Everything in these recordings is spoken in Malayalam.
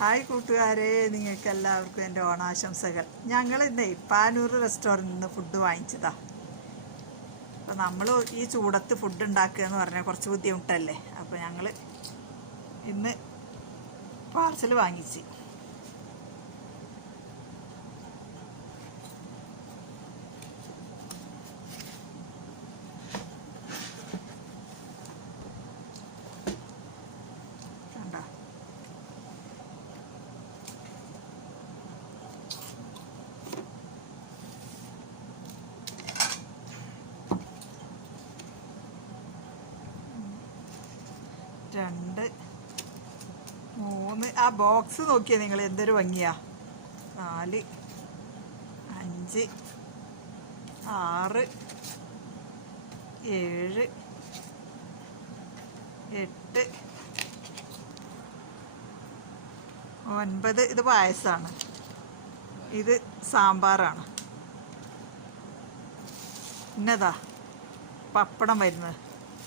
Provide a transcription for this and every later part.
ഹായ് കൂട്ടുകാരെ, നിങ്ങൾക്ക് എല്ലാവർക്കും എൻ്റെ ഓണാശംസകൾ. ഞങ്ങൾ ഇന്നേ പാനൂർ റെസ്റ്റോറൻറ്റിൽ നിന്ന് ഫുഡ് വാങ്ങിച്ചതാ. അപ്പോൾ നമ്മൾ ഈ ചൂടത്ത് ഫുഡ് ഉണ്ടാക്കുക എന്ന് പറഞ്ഞാൽ കുറച്ച് ബുദ്ധിമുട്ടല്ലേ. അപ്പോൾ ഞങ്ങൾ ഇന്ന് പാർസൽ വാങ്ങിച്ച്. കണ്ടോ, രണ്ട് മൂന്ന്, ആ ബോക്സ് നോക്കിയാൽ നിങ്ങൾ എന്തൊരു ഭംഗിയാ. 4 5 6 7 8 9. ഇത് പായസമാണ്, ഇത് സാമ്പാറാണ്. പിന്നെതാ പപ്പടം വരുന്നത്,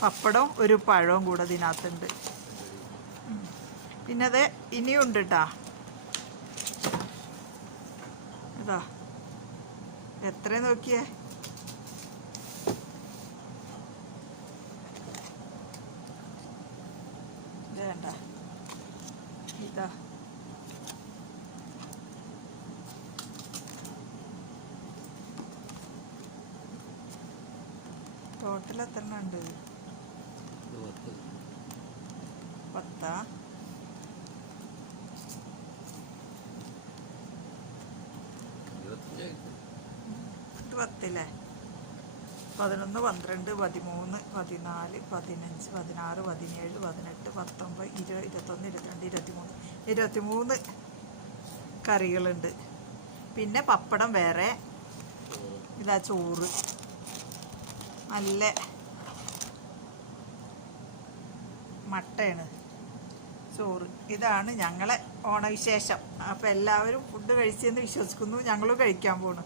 പപ്പടവും ഒരു പഴവും കൂടെ ഇതിനകത്തുണ്ട്. പിന്നെ അത് ഇനിയും ഉണ്ട് കേട്ടാ. ഇതാ എത്ര നോക്കിയേ. ഇത് വേണ്ട, ഇതാ ടോട്ടൽ എത്ര ഉണ്ട്? 10. ഇത് 10 അല്ലേ? 11 12 13 14 15 16 17 18 19 20 21 22 23 കറികളുണ്ട്. പിന്നെ പപ്പടം വേറെ. ഇതാ ചോറ്, നല്ല മട്ടയാണ് ചോറ്. ഇതാണ് ഞങ്ങളെ ഓണവിശേഷം. അപ്പോൾ എല്ലാവരും ഫുഡ് കഴിച്ചെന്ന് വിശ്വസിക്കുന്നു. ഞങ്ങളും കഴിക്കാൻ പോണു.